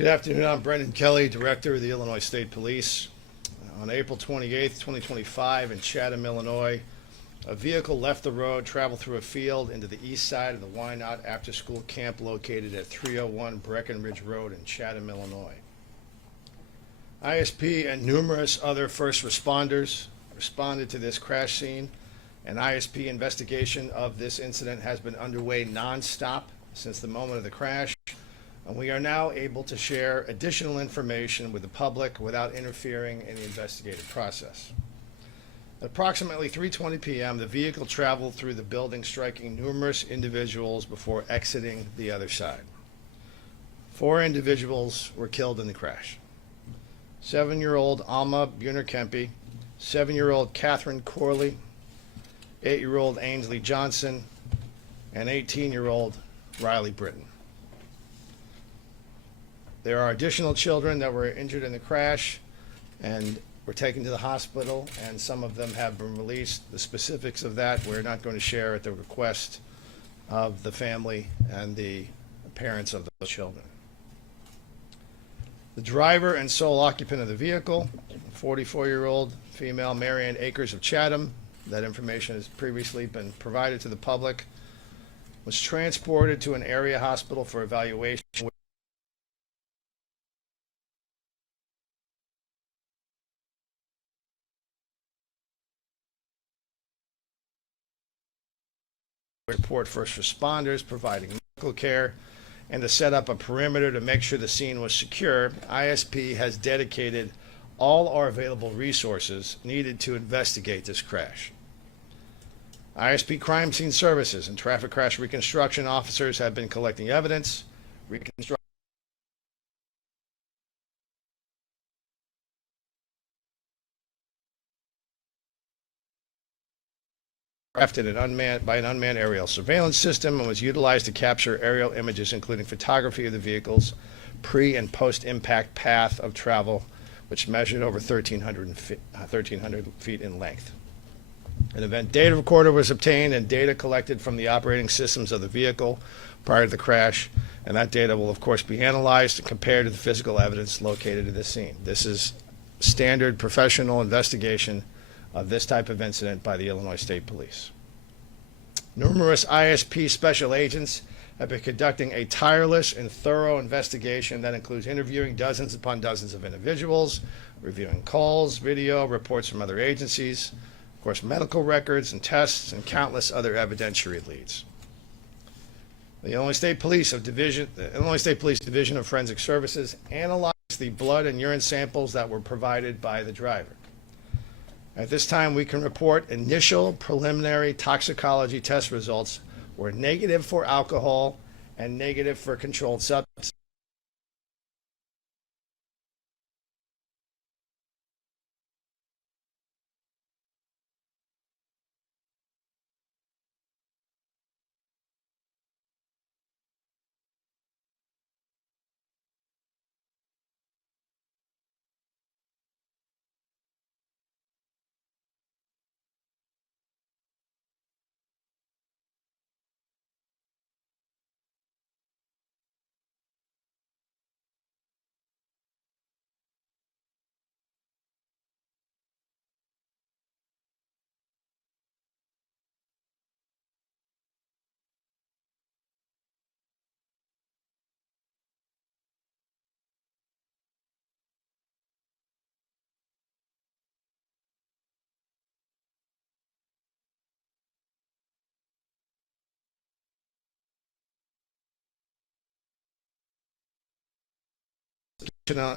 Good afternoon. I'm Brendan Kelly, Director of the Illinois State Police. On April 28th, 2025, in Chatham, Illinois, a vehicle left the road, traveled through a field into the east side of the Why Not After School Camp located at 301 Breckenridge Road in Chatham, Illinois. ISP and numerous other first responders responded to this crash scene. An ISP investigation of this incident has been underway nonstop since the moment of the crash, and we are now able to share additional information with the public without interfering in the investigative process. At approximately 3:20 p.m., the vehicle traveled through the building, striking numerous individuals before exiting the other side. 4 individuals were killed in the crash. 7-year-old Alma Buhner-Kempe, 7-year-old Catherine Corley, 8-year-old Ainsley Johnson, and 18-year-old Riley Britton. There are additional children that were injured in the crash and were taken to the hospital, and some of them have been released. The specifics of that we're not going to share at the request of the family and the parents of those children. The driver and sole occupant of the vehicle, 44-year-old female Marianne Akers of Chatham, that information has previously been provided to the public, was transported to an area hospital for evaluation. Report first responders providing medical care and to set up a perimeter to make sure the scene was secure. ISP has dedicated all our available resources needed to investigate this crash. ISP crime scene services and traffic crash reconstruction officers have been collecting evidence, crafted by an unmanned aerial surveillance system and was utilized to capture aerial images, including photography of the vehicle's pre- and post-impact path of travel, which measured over 1,300 feet in length. An event data recorder was obtained and data collected from the operating systems of the vehicle prior to the crash, and that data will, of course, be analyzed and compared to the physical evidence located at the scene. This is standard professional investigation of this type of incident by the Illinois State Police. Numerous ISP special agents have been conducting a tireless and thorough investigation that includes interviewing dozens upon dozens of individuals, reviewing calls, video, reports from other agencies, of course, medical records and tests, and countless other evidentiary leads. The Illinois State Police Division of Forensic Services analyzed the blood and urine samples that were provided by the driver. At this time, we can report initial preliminary toxicology test results were negative for alcohol and negative for controlled substances.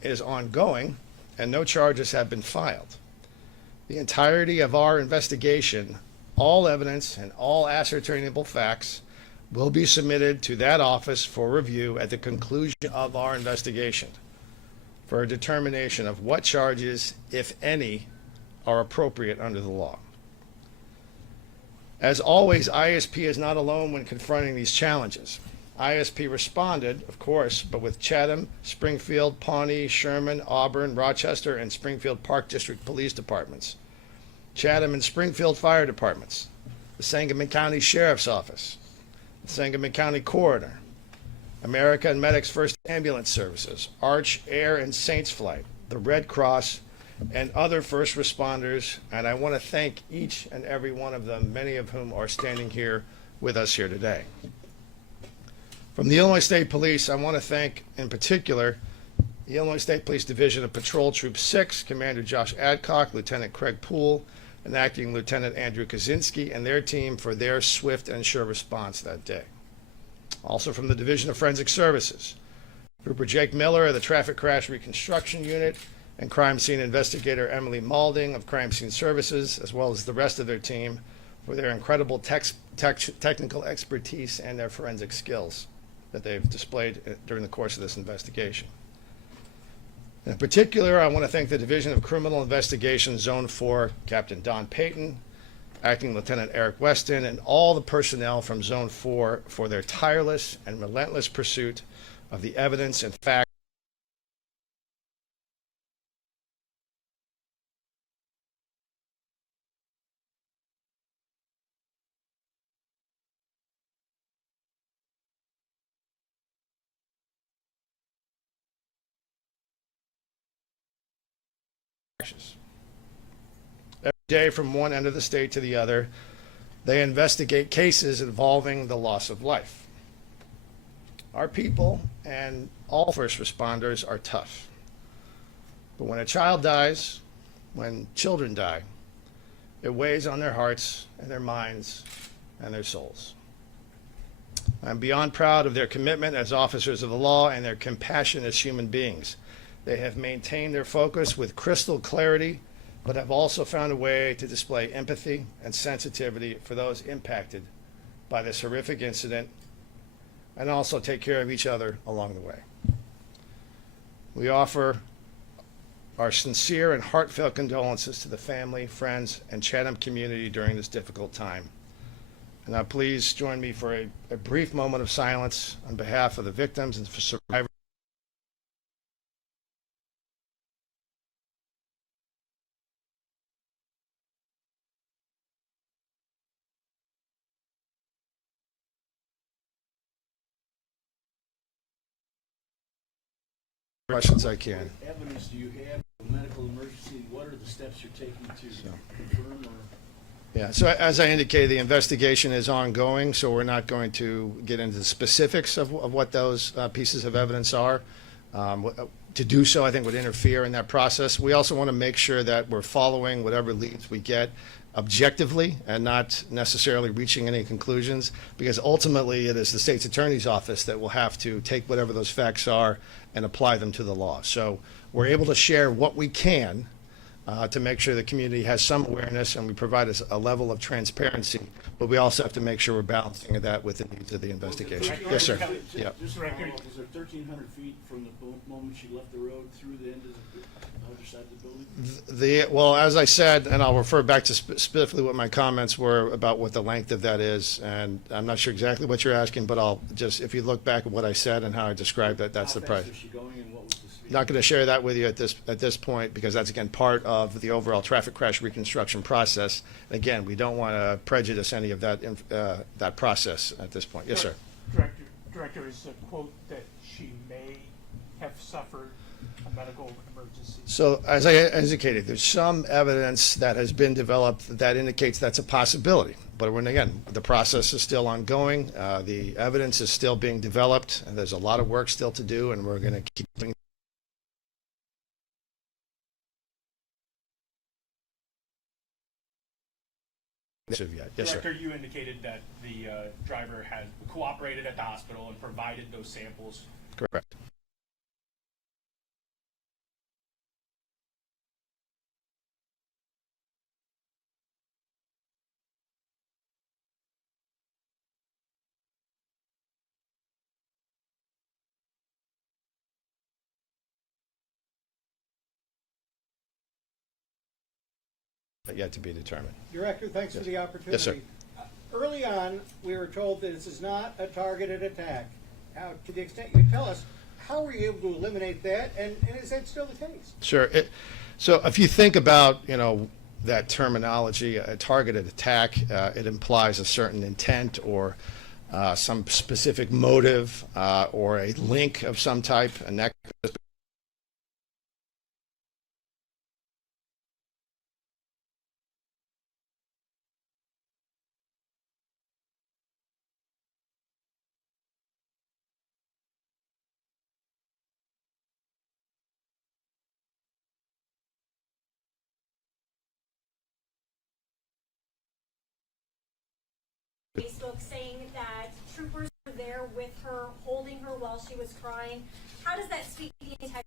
Is ongoing and no charges have been filed. The entirety of our investigation, all evidence and all ascertainable facts will be submitted to that office for review at the conclusion of our investigation for a determination of what charges, if any, are appropriate under the law. As always, ISP is not alone when confronting these challenges. ISP responded, of course, but with Chatham, Springfield, Pawnee, Sherman, Auburn, Rochester, and Springfield Park District Police Departments, Chatham and Springfield Fire Departments, the Sangamon County Sheriff's Office, the Sangamon County Coroner, American Medics First Ambulance Services, Arch Air and Saints Flight, the Red Cross, and other first responders. And I want to thank each and every one of them, many of whom are standing here with us here today. From the Illinois State Police, I want to thank, in particular, the Illinois State Police Division of Patrol Troop 6, Commander Josh Adcock, Lieutenant Craig Poole, and Acting Lieutenant Andrew Kaczynski, and their team for their swift and sure response that day. Also from the Division of Forensic Services, Trooper Jake Miller of the Traffic Crash Reconstruction Unit, and Crime Scene Investigator Emily Malding of Crime Scene Services, as well as the rest of their team, for their incredible technical expertise and their forensic skills that they've displayed during the course of this investigation. In particular, I want to thank the Division of Criminal Investigation Zone 4, Captain Don Payton, Acting Lieutenant Eric Weston, and all the personnel from Zone 4 for their tireless and relentless pursuit of the evidence and facts every day from one end of the state to the other. They investigate cases involving the loss of life. Our people and all first responders are tough. But when a child dies, when children die, it weighs on their hearts and their minds and their souls. I'm beyond proud of their commitment as officers of the law and their compassion as human beings. They have maintained their focus with crystal clarity, but have also found a way to display empathy and sensitivity for those impacted by this horrific incident, and also take care of each other along the way. We offer our sincere and heartfelt condolences to the family, friends, and Chatham community during this difficult time. And now please join me for a brief moment of silence on behalf of the victims and survivors. Questions I can. What evidence do you have of medical emergency? What are the steps you're taking to confirm or? Yeah, so as I indicated, the investigation is ongoing, so we're not going to get into the specifics of what those pieces of evidence are. To do so, I think, would interfere in that process. We also want to make sure that we're following whatever leads we get objectively and not necessarily reaching any conclusions, because ultimately it is the state's attorney's office that will have to take whatever those facts are and apply them to the law. So we're able to share what we can to make sure the community has some awareness, and we provide a level of transparency, but we also have to make sure we're balancing that with the needs of the investigation. Yes, sir. Yeah. Just record, was there 1,300 feet from the moment she left the road through the end of the other side of the building? Well, as I said, and I'll refer back to specifically what my comments were about what the length of that is, and I'm not sure exactly what you're asking, but I'll just, if you look back at what I said and how I described it, that's the price. How fast was she going and what was the speed? Not going to share that with you at this point, because that's, again, part of the overall traffic crash reconstruction process. Again, we don't want to prejudice any of that process at this point. Yes, sir. Director, is a quote that she may have suffered a medical emergency? So, as I indicated, there's some evidence that has been developed that indicates that's a possibility. But when, again, the process is still ongoing, the evidence is still being developed, and there's a lot of work still to do, and we're going to keep doing. Yes, sir. Director, you indicated that the driver had cooperated at the hospital and provided those samples. Correct. Yet to be determined. Director, thanks for the opportunity. Yes, sir. Early on, we were told that this is not a targeted attack. Now, to the extent you tell us, how were you able to eliminate that, and is that still the case? Sure. So if you think about, that terminology, a targeted attack, it implies a certain intent or some specific motive or a link of some type, a nexus. Facebook saying that troopers were there with her, holding her while she was crying. How does that speak to the integrity?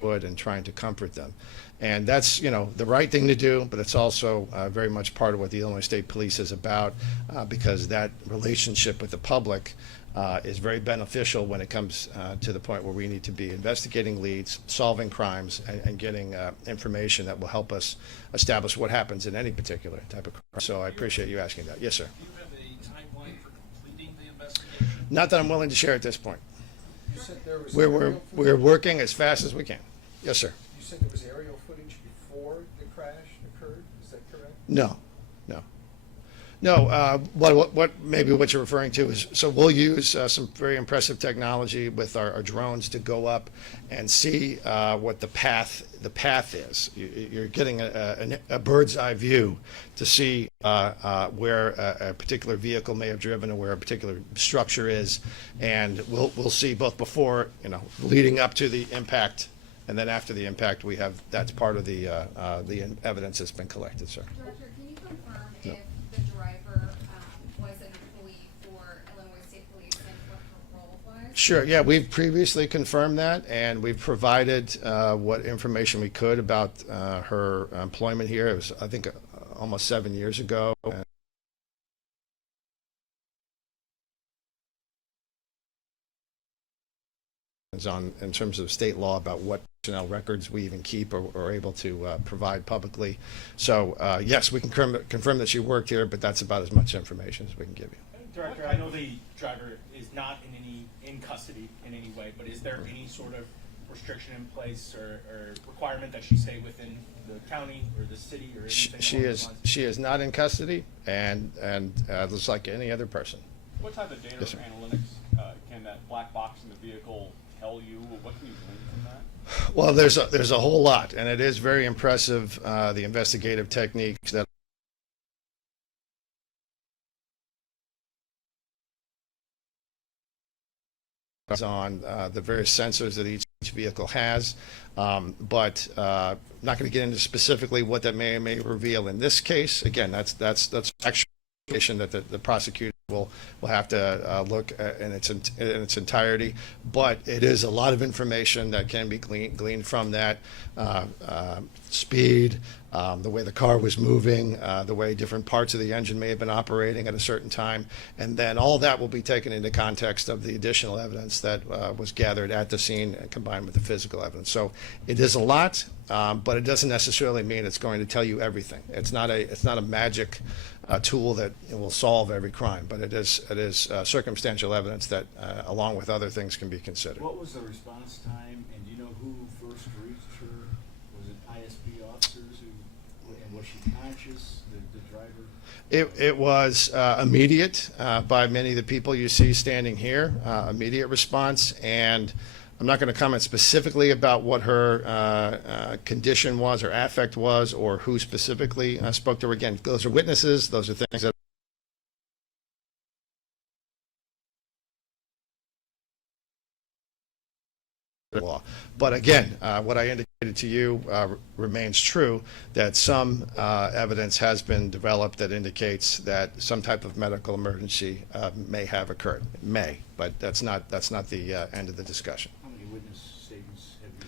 Would and trying to comfort them. And that's, the right thing to do, but it's also very much part of what the Illinois State Police is about, because that relationship with the public is very beneficial when it comes to the point where we need to be investigating leads, solving crimes, and getting information that will help us establish what happens in any particular type of crime. So I appreciate you asking that. Yes, sir. Do you have a timeline for completing the investigation? Not that I'm willing to share at this point. You said there was We're aerial we're footage? working as fast as we can. Yes, sir. You said there was aerial footage before the crash occurred, is that correct? No, no. No, what maybe what you're referring to is, so we'll use some very impressive technology with our drones to go up and see what the path is. You're getting a bird's eye view to see where a particular vehicle may have driven or where a particular structure is, and we'll see both before, leading up to the impact, and then after the impact, that's part of the evidence that's been collected, sir. Director, can you confirm No. if the driver was an employee for Illinois State Police and what her role was? Sure, yeah, we've previously confirmed that, and we've provided what information we could about her employment here. It was, I think, almost 7 years ago. And in terms of state law about what personnel records we even keep or are able to provide publicly. So, yes, we can confirm that she worked here, but that's about as much information as we can give you. Director, I know the driver is not in custody in any way, but is there any sort of restriction in place or requirement that she stay within the county or the city or anything? She is not in custody, and looks like any other person. What type of data Yes, sir. analytics can that black box in the vehicle tell you? What can you glean from that? Well, there's a whole lot, and it is very impressive, the investigative techniques that on the various sensors that each vehicle has, but not going to get into specifically what that may or may reveal in this case. Again, that's actual information that the prosecutor will have to look at in its entirety. But it is a lot of information that can be gleaned from that speed, the way the car was moving, the way different parts of the engine may have been operating at a certain time, and then all that will be taken into context of the additional evidence that was gathered at the scene and combined with the physical evidence. So it is a lot, but it doesn't necessarily mean it's going to tell you everything. It's not a magic tool that will solve every crime, but it is circumstantial evidence that, along with other things, can be considered. What was the response time, and do you know who first reached her? Was it ISP officers and was she conscious, the driver? It was immediate by many of the people you see standing here, immediate response, and I'm not going to comment specifically about what her condition was or affect was or who specifically spoke to her. Again, those are witnesses. Those are things that law. But again, what I indicated to you remains true, that some evidence has been developed that indicates that some type of medical emergency may have occurred. May, but that's not the end of the discussion. How many witness statements have you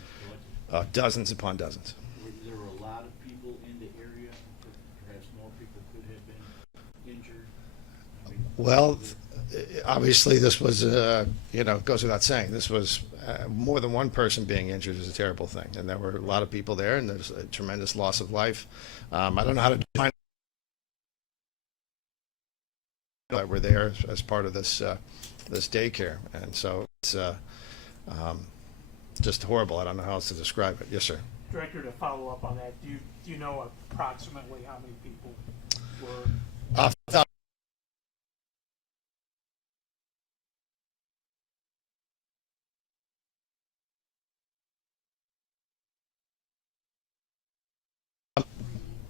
Dozens upon dozens. There were a lot of people in the area, perhaps more people could have been injured. I mean, Well, obviously, this was, goes without saying, this was more than one person being injured is a terrible thing. And there were a lot of people there, and there's a tremendous loss of life. I don't know how to define that were there as part of this daycare. And so it's just horrible. I don't know how else to describe it. Yes, sir. Director, to follow up on that, do you know approximately how many people were? Off the top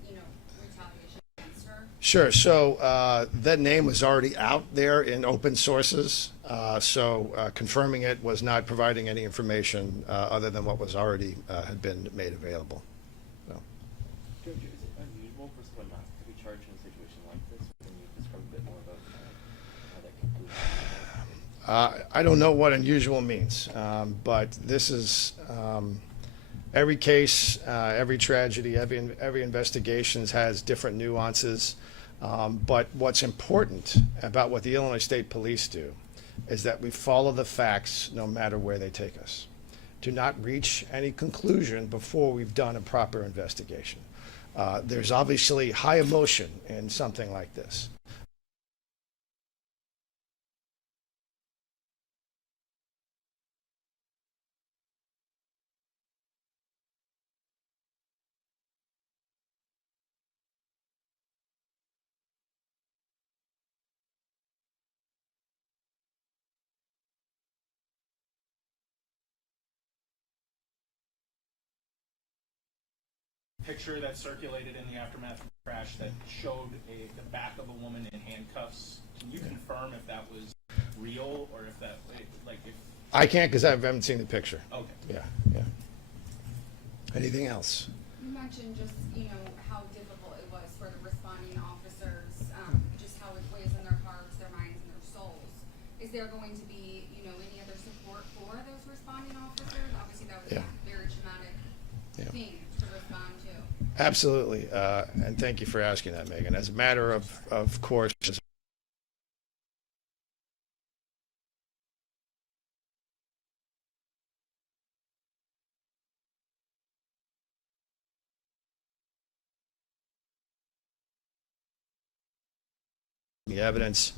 You know, retaliation against her. Sure. So that name was already out there in open sources. So confirming it was not providing any information other than what was already had been made available. So, George, is it unusual for someone not to be charged in a situation like this? Can you describe a bit more about how that concludes? I don't know what unusual means, but this is every case, every tragedy, every investigation has different nuances. But what's important about what the Illinois State Police do is that we follow the facts no matter where they take us. Do not reach any conclusion before we've done a proper investigation. There's obviously high emotion in something like this. Picture that circulated in the aftermath of the crash that showed the back of a woman in handcuffs. Can you confirm if that was real or if that, like, if? I can't because I haven't seen the picture. Okay. Yeah. Anything else? You mentioned just, how difficult it was for the responding officers, just how it weighs on their hearts, their minds, and their souls. Is there going to be, any other support for those responding officers? Obviously, that was Yeah. a very traumatic Yeah. thing to respond to. Absolutely, and thank you for asking that, Megan. As a matter of course, the evidence,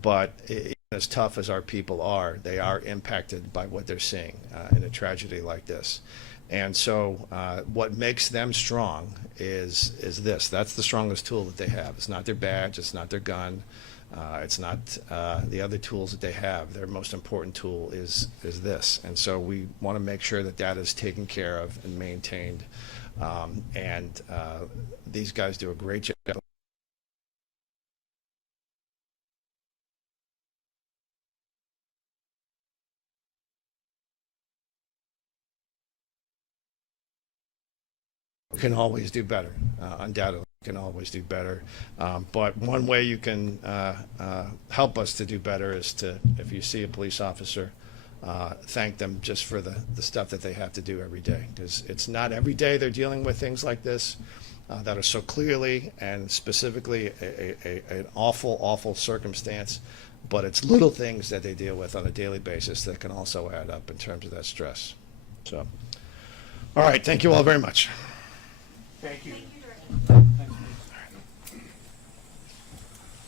but even as tough as our people are, they are impacted by what they're seeing in a tragedy like this. And so what makes them strong is this. That's the strongest tool that they have. It's not their badge. It's not their gun. It's not the other tools that they have. Their most important tool is this. And so we want to make sure that that is taken care of and maintained. And these guys do a great job. Can always do better. Undoubtedly, can always do better. But one way you can help us to do better is to, if you see a police officer, thank them just for the stuff that they have to do every day. Because it's not every day they're dealing with things like this that are so clearly and specifically an awful, awful circumstance. But it's little things that they deal with on a daily basis that can also add up in terms of that stress. So, all right, thank you all very much. Thank you. Thank you, Director.